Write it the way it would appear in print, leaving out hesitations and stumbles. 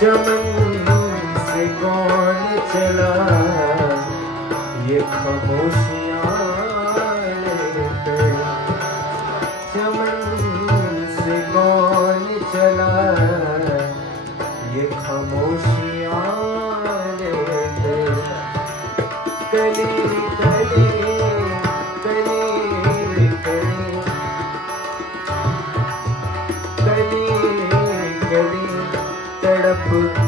चमन से कौन चला ये खामोशियाँ लेकर, चमन से कौन चला ये खामोशियाँ लेकर। कली कली कली कली कली कली तड़प